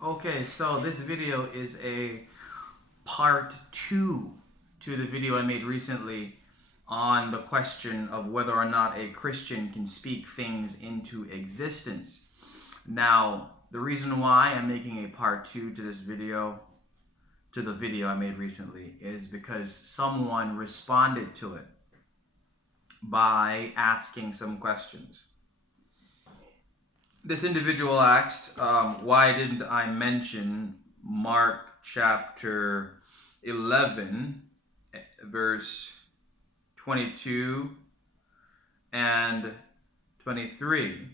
Okay, so this video is a part two to the video I made recently on the question of whether or not a Christian can speak things into existence. Now, the reason why I'm making a part two to this video, to the video I made recently, is because someone responded to it by asking some questions. This individual asked, why didn't I mention Mark chapter 11, verse 22 and 23?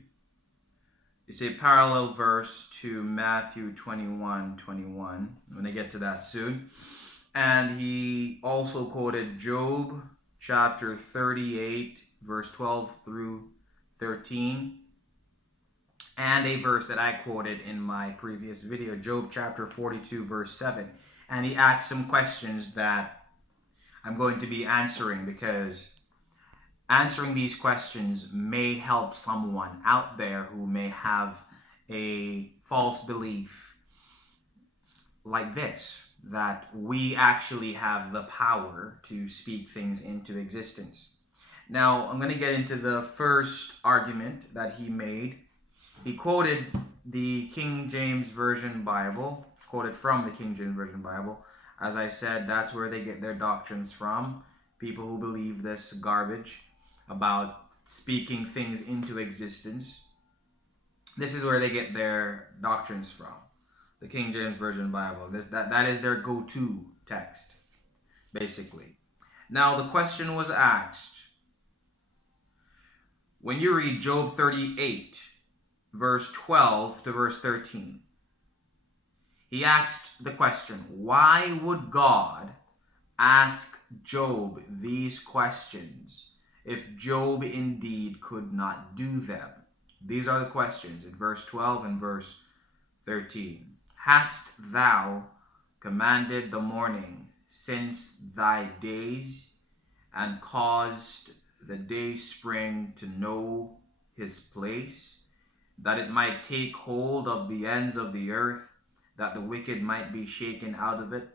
It's a parallel verse to Matthew 21:21. I'm going to get to that soon. And he also quoted Job chapter 38, verse 12 through 13, and a verse that I quoted in my previous video, Job chapter 42, verse 7. And he asked some questions that I'm going to be answering, because answering these questions may help someone out there who may have a false belief like this, that we actually have the power to speak things into existence. Now, I'm going to get into the first argument that he made. He quoted the King James Version Bible, quoted from the King James Version Bible. As I said, that's where they get their doctrines from. People who believe this garbage about speaking things into existence. This is where they get their doctrines from. The King James Version Bible. That is their go-to text, basically. Now, the question was asked. When you read Job 38, verse 12 to verse 13, he asked the question, why would God ask Job these questions if Job indeed could not do them? These are the questions in verse 12 and verse 13. Hast thou commanded the morning since thy days, and caused the day spring to know his place, that it might take hold of the ends of the earth, that the wicked might be shaken out of it?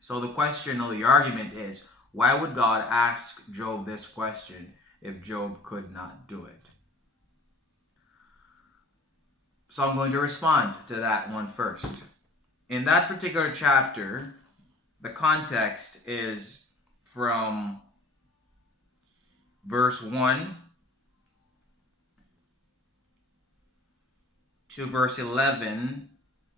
So the question or the argument is, why would God ask Job this question if Job could not do it? So I'm going to respond to that one first. In that particular chapter, the context is from verse 1 to verse 11,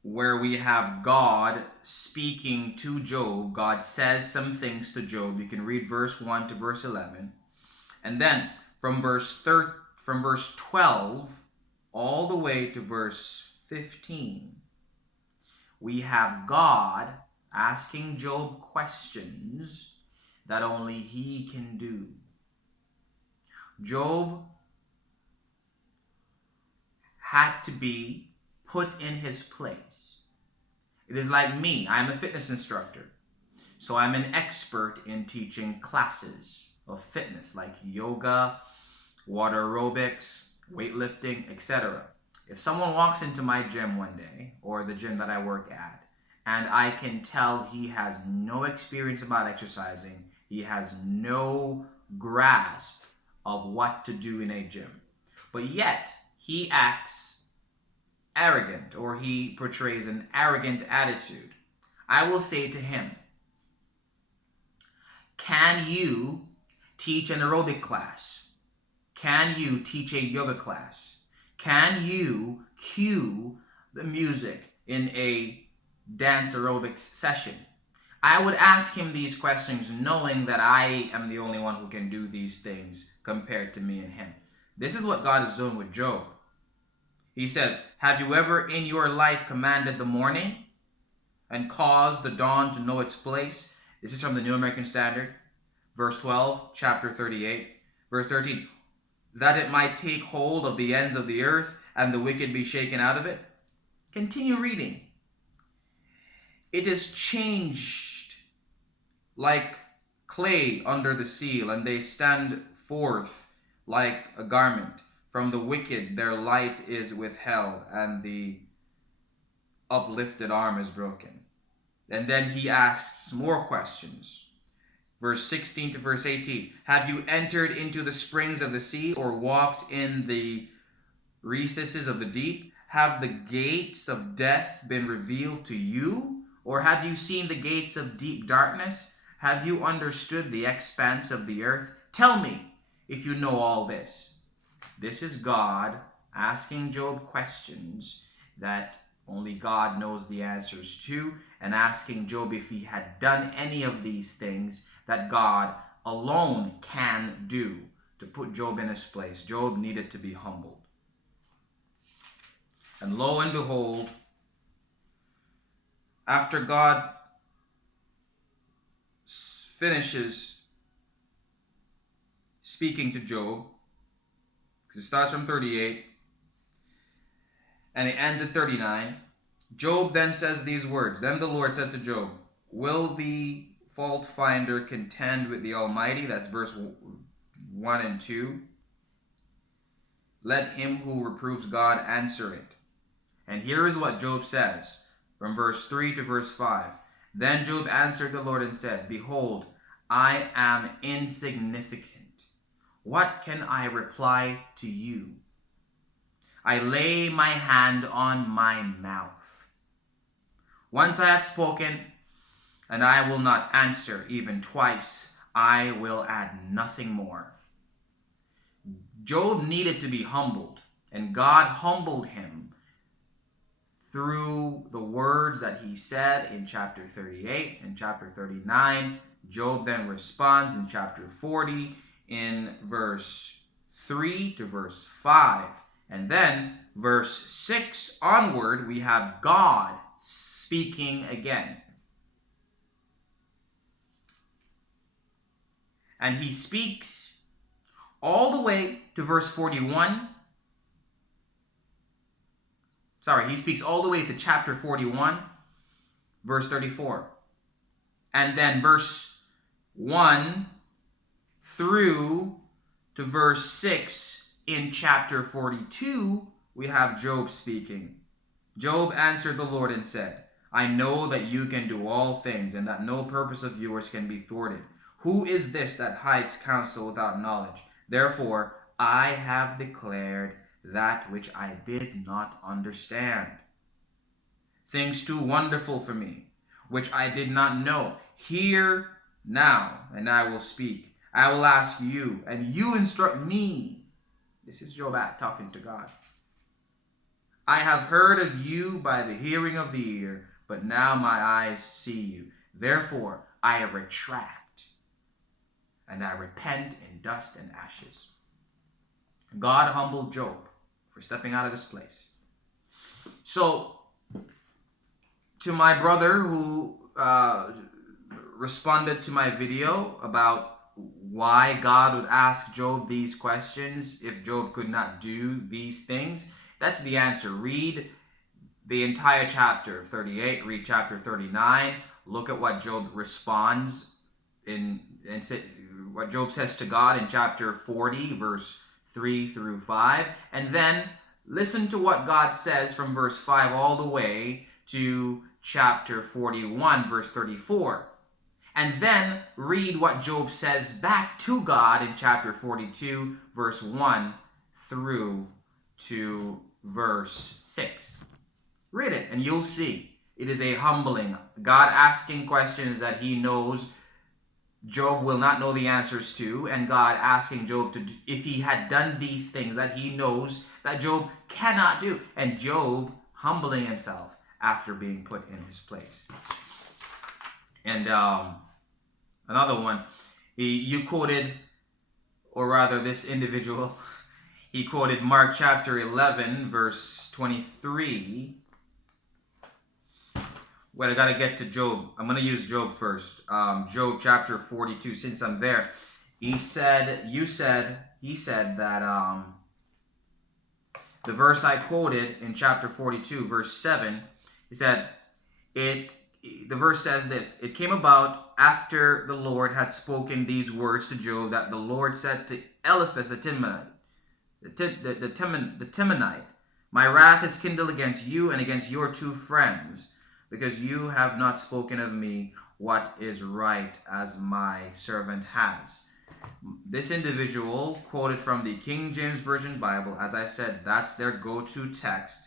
where we have God speaking to Job. God says some things to Job. You can read verse 1 to verse 11. And then from verse 12 all the way to verse 15, we have God asking Job questions that only he can do. Job had to be put in his place. It is like me. I'm a fitness instructor. So I'm an expert in teaching classes of fitness like yoga, water aerobics, weightlifting, etc. If someone walks into my gym one day, or the gym that I work at, and I can tell he has no experience about exercising, he has no grasp of what to do in a gym, but yet he acts arrogant, or he portrays an arrogant attitude, I will say to him, can you teach an aerobic class? Can you teach a yoga class? Can you cue the music in a dance aerobics session? I would ask him these questions knowing that I am the only one who can do these things compared to me and him. This is what God is doing with Job. He says, have you ever in your life commanded the morning and caused the dawn to know its place? This is from the New American Standard, verse 12, chapter 38. Verse 13, that it might take hold of the ends of the earth and the wicked be shaken out of it? Continue reading. It is changed like clay under the seal, and they stand forth like a garment. From the wicked their light is withheld, and the uplifted arm is broken. And then he asks more questions. Verse 16 to verse 18. Have you entered into the springs of the sea, or walked in the recesses of the deep? Have the gates of death been revealed to you? Or have you seen the gates of deep darkness? Have you understood the expanse of the earth? Tell me if you know all this. This is God asking Job questions that only God knows the answers to, and asking Job if he had done any of these things that God alone can do to put Job in his place. Job needed to be humbled. And lo and behold, after God finishes speaking to Job, because it starts from 38 and it ends at 39, Job then says these words. Then the Lord said to Job, will the fault finder contend with the Almighty? That's verse 1 and 2. Let him who reproves God answer it. And here is what Job says from verse 3 to verse 5. Then Job answered the Lord and said, behold, I am insignificant. What can I reply to you? I lay my hand on my mouth. Once I have spoken, and I will not answer. Even twice, I will add nothing more. Job needed to be humbled, and God humbled him through the words that he said in chapter 38 and chapter 39. Job then responds in chapter 40 in verse 3 to verse 5. And then verse 6 onward, we have God speaking again. And he speaks all the way to verse 41. He speaks all the way to chapter 41, verse 34. And then verse 1 through to verse 6 in chapter 42, we have Job speaking. Job answered the Lord and said, I know that you can do all things, and that no purpose of yours can be thwarted. Who is this that hides counsel without knowledge? Therefore, I have declared that which I did not understand. Things too wonderful for me, which I did not know. Hear now, and I will speak. I will ask you, and you instruct me. This is Job talking to God. I have heard of you by the hearing of the ear, but now my eyes see you. Therefore, I retract, and I repent in dust and ashes. God humbled Job for stepping out of his place. So, to my brother who responded to my video about why God would ask Job these questions if Job could not do these things, that's the answer. Read the entire chapter 38, read chapter 39, look at what Job responds and what Job says to God in chapter 40, verse 3 through 5, and then listen to what God says from verse 5 all the way to chapter 41, verse 34. And then read what Job says back to God in chapter 42, verse 1 through to verse 6. Read it and you'll see. It is a humbling. God asking questions that he knows Job will not know the answers to, and God asking Job to, if he had done these things that he knows that Job cannot do, and Job humbling himself after being put in his place. And another one, you quoted, or rather this individual, he quoted Mark chapter 11, verse 23. Well, I got to get to Job. I'm going to use Job first. Job chapter 42, since I'm there. He said that the verse I quoted in chapter 42, verse 7, he said, the verse says this, it came about after the Lord had spoken these words to Job that the Lord said to Eliphaz the Temanite, My wrath is kindled against you and against your two friends, because you have not spoken of me what is right, as my servant has. This individual quoted from the King James Version Bible. As I said, that's their go-to text.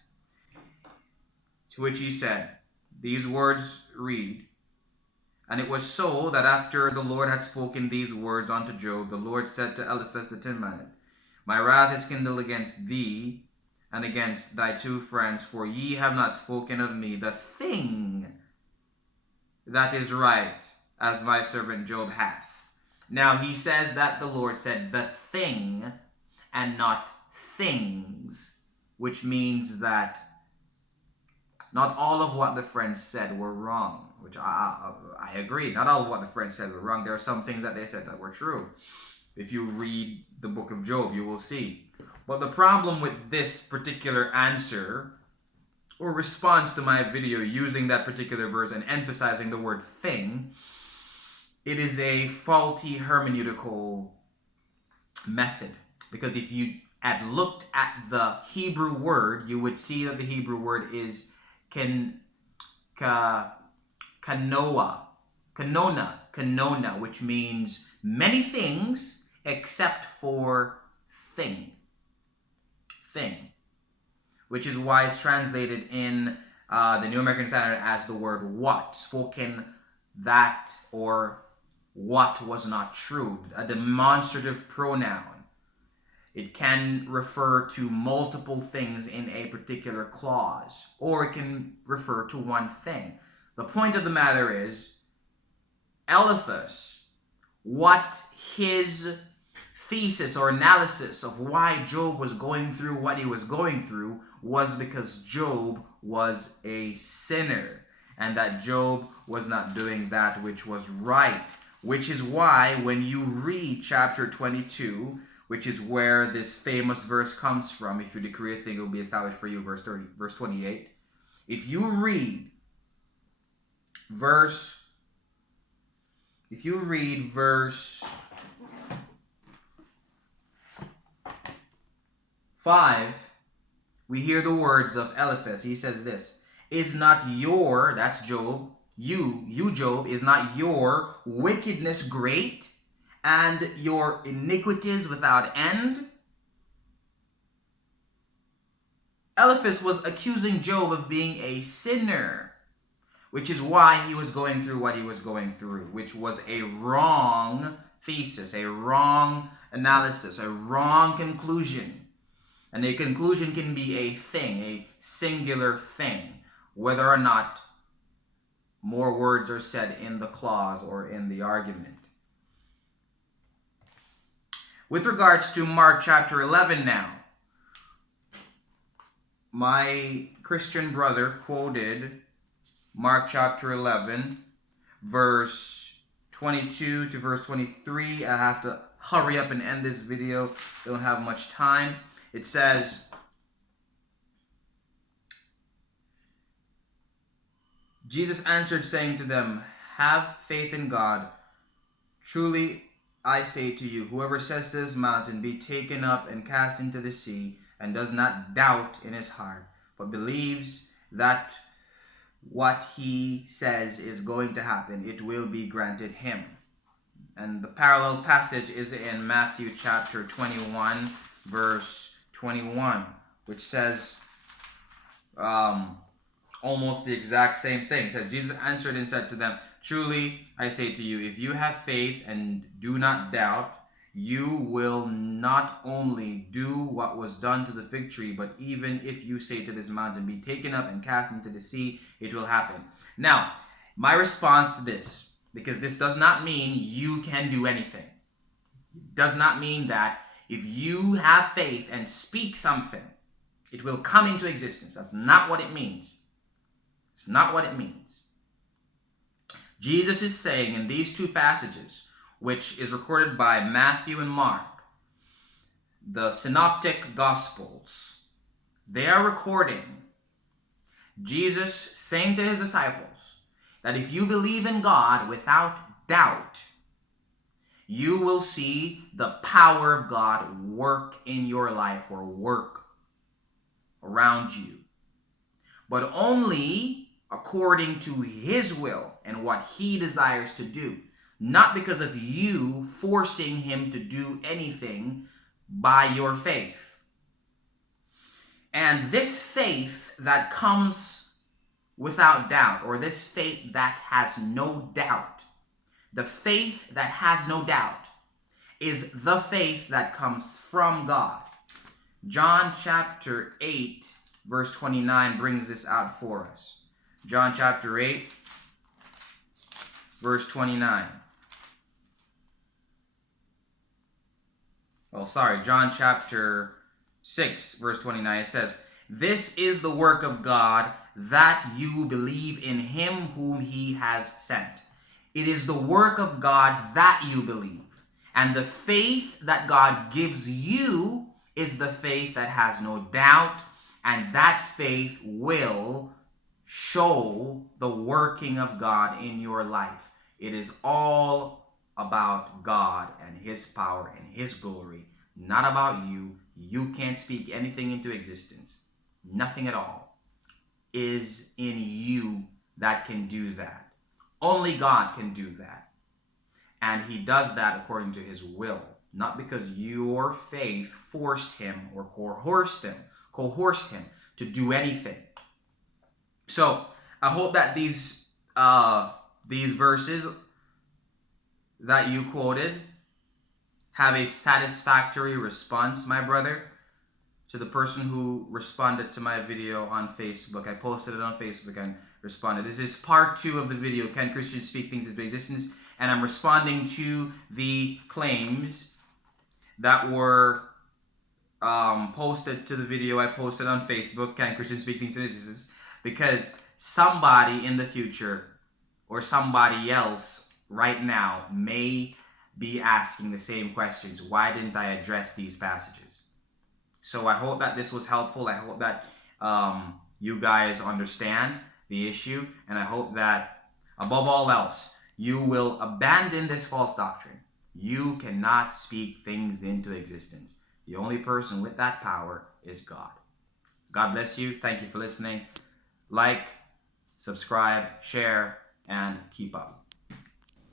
To which he said, these words read, and it was so that after the Lord had spoken these words unto Job, the Lord said to Eliphaz the Temanite, my wrath is kindled against thee and against thy two friends, for ye have not spoken of me the thing that is right, as my servant Job hath. Now he says that the Lord said the thing and not things, which means that not all of what the friends said were wrong, which I agree. Not all of what the friends said were wrong. There are some things that they said that were true. If you read the book of Job, you will see. But the problem with this particular answer or response to my video using that particular verse and emphasizing the word thing, it is a faulty hermeneutical method. Because if you had looked at the Hebrew word, you would see that the Hebrew word is kanona, which means many things except for thing, which is why it's translated in the New American Standard as the word what, spoken that or what was not true, a demonstrative pronoun. It can refer to multiple things in a particular clause, or it can refer to one thing. The point of the matter is, Eliphaz, what his thesis or analysis of why Job was going through what he was going through was because Job was a sinner, and that Job was not doing that which was right. Which is why when you read chapter 22, which is where this famous verse comes from, if you decree a thing, it will be established for you, verse 28. If you read verse 5, we hear the words of Eliphaz. He says this, is not your, that's Job, you Job, is not your wickedness great, and your iniquities without end? Eliphaz was accusing Job of being a sinner, which is why he was going through what he was going through, which was a wrong thesis, a wrong analysis, a wrong conclusion. And a conclusion can be a thing, a singular thing, whether or not more words are said in the clause or in the argument. With regards to Mark chapter 11 now, my Christian brother quoted Mark chapter 11, verse 22 to verse 23. I have to hurry up and end this video. Don't have much time. It says, Jesus answered, saying to them, have faith in God. Truly I say to you, whoever says to this mountain, be taken up and cast into the sea, and does not doubt in his heart, but believes that what he says is going to happen, it will be granted him. And the parallel passage is in Matthew chapter 21, verse 21, which says almost the exact same thing. It says, Jesus answered and said to them, truly I say to you, if you have faith and do not doubt, you will not only do what was done to the fig tree, but even if you say to this mountain, be taken up and cast into the sea, it will happen. Now, my response to this, because this does not mean you can do anything. It does not mean that if you have faith and speak something, it will come into existence. That's not what it means. It's not what it means. Jesus is saying in these two passages, which is recorded by Matthew and Mark, the synoptic gospels, they are recording Jesus saying to his disciples that if you believe in God without doubt, you will see the power of God work in your life, or work around you, but only according to his will and what he desires to do, not because of you forcing him to do anything by your faith. And this faith that comes without doubt, or this faith that has no doubt, the faith that has no doubt is the faith that comes from God. John chapter 8, verse 29 brings this out for us. John chapter 8, verse 29. John chapter 6, verse 29. It says, "This is the work of God, that you believe in him whom he has sent." It is the work of God that you believe. And the faith that God gives you is the faith that has no doubt, and that faith will show the working of God in your life. It is all about God and his power and his glory, not about you. You can't speak anything into existence. Nothing at all is in you that can do that. Only God can do that. And he does that according to his will, not because your faith forced him or coerced him to do anything. So I hope that these verses that you quoted have a satisfactory response, my brother. To the person who responded to my video on Facebook, I posted it on Facebook and responded. This is part 2 of the video, Can Christians Speak Things into Existence? And I'm responding to the claims that were posted to the video I posted on Facebook, Can Christians Speak Things into Existence? Because somebody in the future or somebody else right now may be asking the same questions. Why didn't I address these passages? So I hope that this was helpful. I hope that you guys understand the issue. And I hope that, above all else, you will abandon this false doctrine. You cannot speak things into existence. The only person with that power is God. God bless you. Thank you for listening. Like, subscribe, share, and keep up.